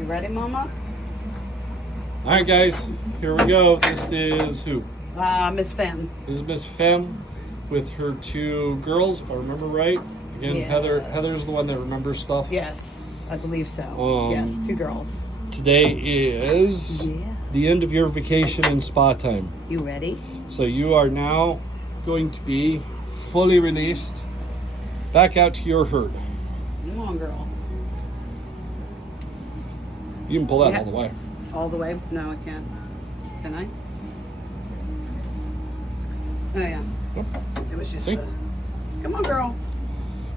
You ready, Mama? All right, guys, here we go. This is who? Miss Fem. This is Miss Fem with her two girls, if I remember right. Again, Yes. Heather's the one that remembers stuff. Yes, I believe so. Yes, two girls. Today is the end of your vacation and spa time. You ready? So you are now going to be fully released back out to your herd. Come on, girl. You can pull that all the way. All the way? No, I can't. Can I? Oh, yeah. Yep. It was just See? Come on, girl.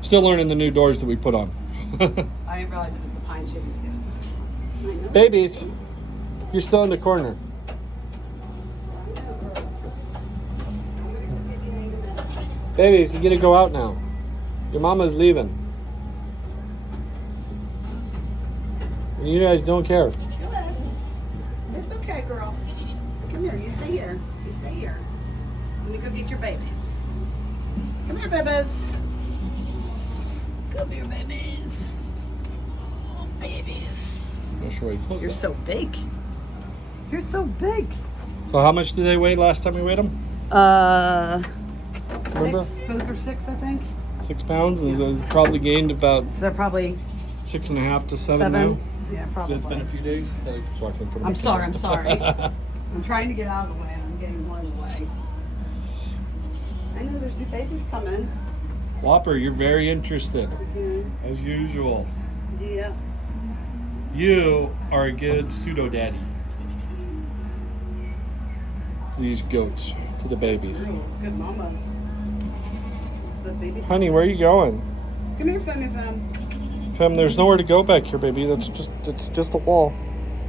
Still learning the new doors that we put on. I didn't realize it was the pine chickens doing. Babies, you're still in the corner. Babies, you gotta go out now. Your mama's leaving. And you guys don't care. Go ahead. It's okay, girl. Come here. You stay here. You stay here. Let me go get your babies. Come here, babies. Come here, babies. Oh, babies. I'll show you close You're up. so big. You're so big. So how much did they weigh last time we weighed them? Remember? 6. Both are 6, I think. 6 pounds, and so they've probably gained about So they're probably 6.5 to 7 7. now. Yeah, So probably. it's been a few days. So I can put them I'm back sorry. down. I'm sorry. I'm trying to get out of the way. I'm getting more in the way. I know there's new babies coming. Whopper, you're very interested, as usual. Yeah. You are a good pseudo daddy to these goats, to the babies. Girls, good mamas. The baby. Honey, where are you going? Come here, Fem. Fem, there's nowhere to go back here, baby. It's just a wall.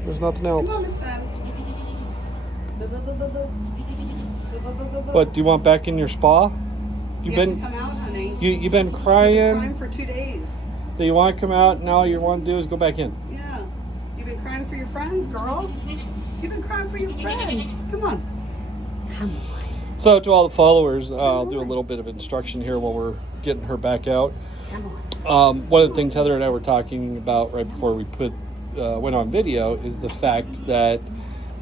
There's nothing Come on, else. Miss Fem. What, do you want back in your spa? You have to come out, honey. You've been I've been crying crying for 2 days. that you want to come out, and all you want to do is go back in. Yeah. You've been crying for your friends, girl. You've been crying for your friends. Come on. Come on. So to all the followers, I'll do a little bit of instruction here while we're getting her back out. Come on. One of the things Heather and I were talking about right before we went on video is the fact that,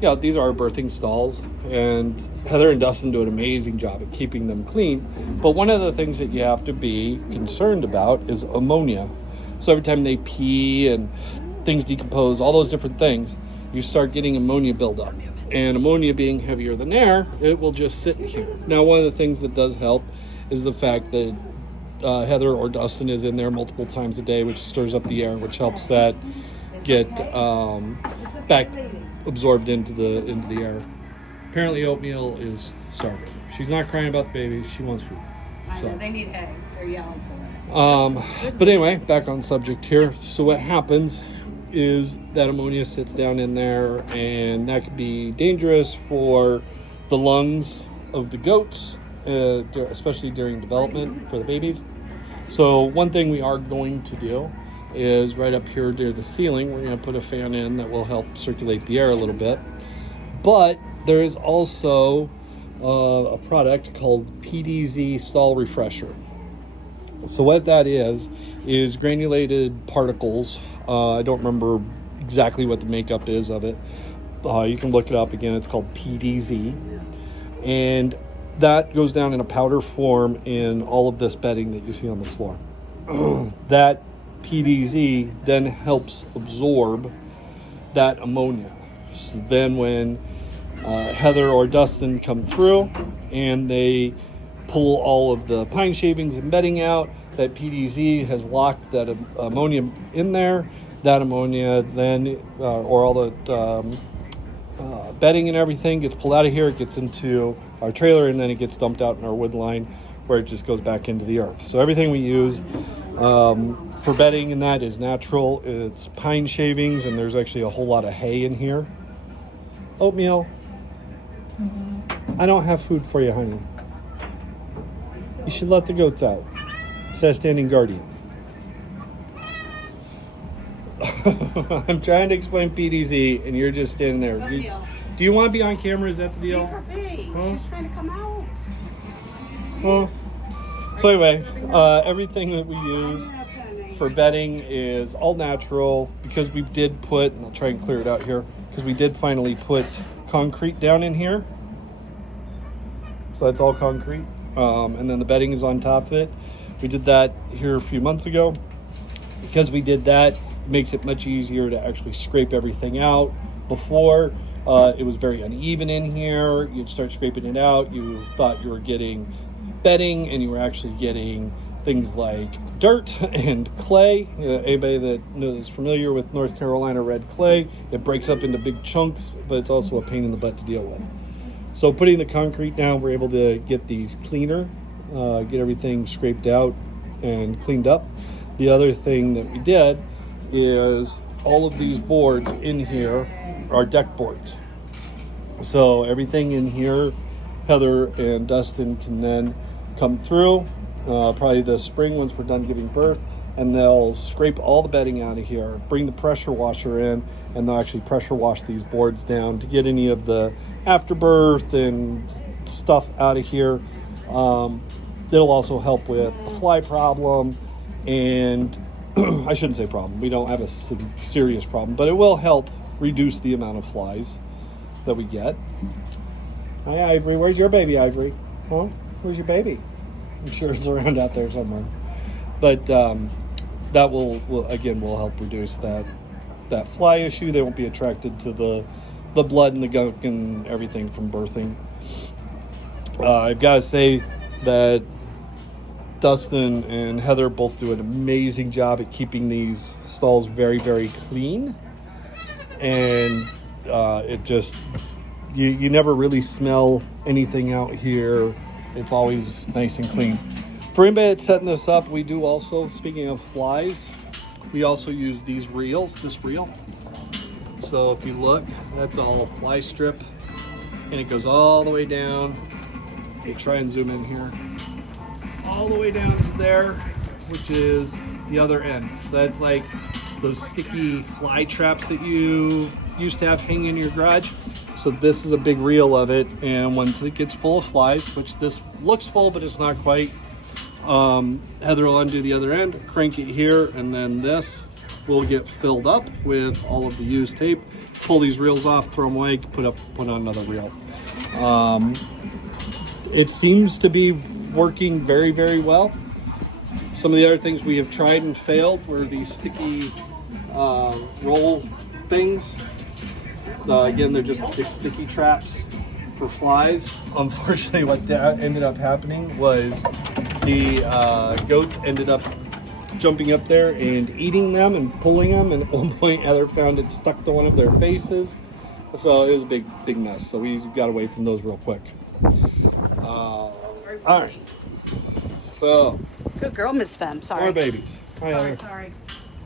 you know, these are our birthing stalls, and Heather and Dustin do an amazing job at keeping them clean. But one of the things that you have to be concerned about is ammonia. So every time they pee and things decompose, all those different things, you start getting ammonia buildup. And ammonia being heavier than air, it will just sit here. Now, one of the things that does help is the fact that Heather or Dustin is in there multiple times a day, which stirs up the air, which helps that get back absorbed into the air. Apparently, Oatmeal is starving. She's not crying about the baby. She wants food. I So. know. They need hay. They're yelling for it. But anyway, back on subject here. So what happens is that ammonia sits down in there, and that could be dangerous for the lungs of the goats, especially during development for the babies. So one thing we are going to do is right up here near the ceiling, we're going to put a fan in that will help circulate the air a little bit. But there is also a product called PDZ Stall Refresher. So what that is granulated particles. I don't remember exactly what the makeup is of it. You can look it up again. It's called PDZ. And that goes down in a powder form in all of this bedding that you see on the floor. That PDZ then helps absorb that ammonia. So then when Heather or Dustin come through and they pull all of the pine shavings and bedding out, that PDZ has locked that ammonia in there. That ammonia then, or all the bedding and everything gets pulled out of here. It gets into our trailer, and then it gets dumped out in our wood line where it just goes back into the earth. So everything we use for bedding and that is natural. It's pine shavings, and there's actually a whole lot of hay in here. Oatmeal. I don't have food for you, honey. You should let the goats out instead of standing guardian. I'm trying to explain PDZ, and you're just standing there. Do you want to be on camera? Is that the deal? Leave her be. Huh? She's trying to come out. Well, so anyway, everything that we use for bedding is all natural because we did put, and I'll try and clear it out here, because we did finally put concrete down in here. So that's all concrete. And then the bedding is on top of it. We did that here a few months ago. Because we did that, it makes it much easier to actually scrape everything out. Before, it was very uneven in here. You'd start scraping it out. You thought you were getting bedding, and you were actually getting things like dirt and clay. Anybody that is familiar with North Carolina red clay, it breaks up into big chunks, but it's also a pain in the butt to deal with. So putting the concrete down, we're able to get these cleaner, get everything scraped out and cleaned up. The other thing that we did is all of these boards in here are deck boards. So everything in here, Heather and Dustin can then come through, probably this spring once we're done giving birth, and they'll scrape all the bedding out of here, bring the pressure washer in, and they'll actually pressure wash these boards down to get any of the afterbirth and stuff out of here. It'll also help with the fly problem, and I shouldn't say problem. We don't have a serious problem, but it will help reduce the amount of flies that we get. Hi, Ivory. Where's your baby, Ivory? Huh? Where's your baby? I'm sure it's around out there somewhere. But that will help reduce that fly issue. They won't be attracted to the blood and the gunk and everything from birthing. I've got to say that Dustin and Heather both do an amazing job at keeping these stalls very, very clean. And it just, you never really smell anything out here. It's always nice and clean. For anybody that's setting this up, we do also, speaking of flies, we also use these reels, this reel. So if you look, that's all fly strip, and it goes all the way down. We'll try and zoom in here. All the way down to there, which is the other end. So that's like those sticky fly traps that you used to have hanging in your garage. So this is a big reel of it, and once it gets full of flies, which this looks full but it's not quite, Heather will undo the other end, crank it here, and then this will get filled up with all of the used tape. Pull these reels off, throw them away, put on another reel. It seems to be working very, very well. Some of the other things we have tried and failed were these sticky roll things. Again, they're just big sticky traps for flies. Unfortunately, what ended up happening was the goats ended up jumping up there and eating them and pulling them, and at one point Heather found it stuck to one of their faces. So it was a big mess. So we got away from those real quick. All right. So. Good girl, Miss Femme. Sorry. More babies. Hi, sorry.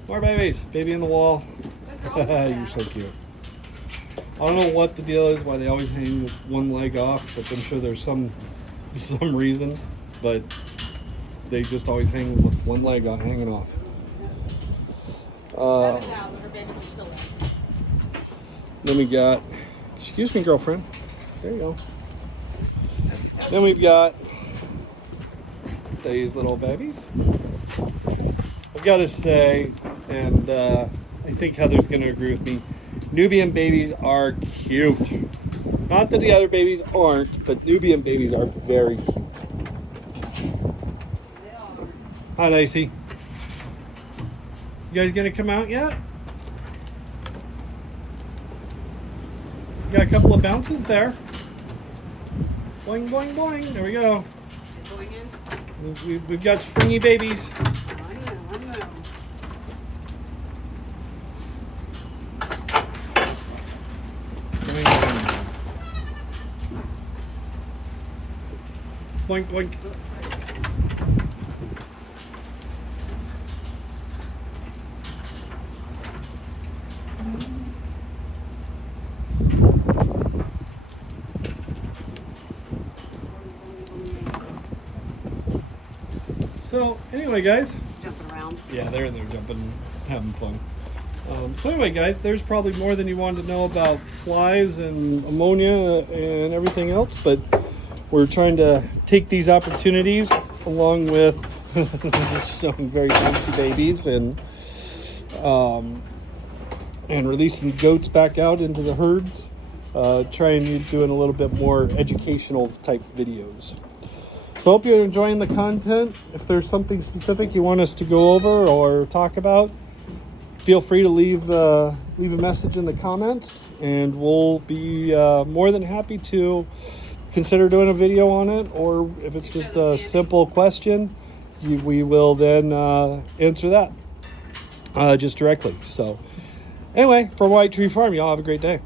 More babies. Baby in the wall. You're so cute. I don't know what the deal is, why they always hang with one leg off, but I'm sure there's some reason, but they just always hang with one leg hanging off. Then we got, excuse me, girlfriend. There you go. Then we've got these little babies. I've got to say, and I think Heather's going to agree with me, Nubian babies are cute. Not that the other babies aren't, but Nubian babies are very cute. Hi, Lacey. You guys gonna come out yet? Got a couple of bounces there. Boing, boing, boing. There we go. We've got springy babies. Boink, boink. So, anyway, guys. Jumping around. Yeah, they're jumping, having fun. So anyway, guys, there's probably more than you wanted to know about flies and ammonia and everything else, but we're trying to take these opportunities along with showing very fancy babies and releasing goats back out into the herds. Trying doing a little bit more educational type videos. So I hope you're enjoying the content. If there's something specific you want us to go over or talk about, feel free to leave a message in the comments, and we'll be more than happy to consider doing a video on it. Or if it's just a simple question, we will then answer that just directly. So anyway, from White Tree Farm, y'all have a great day.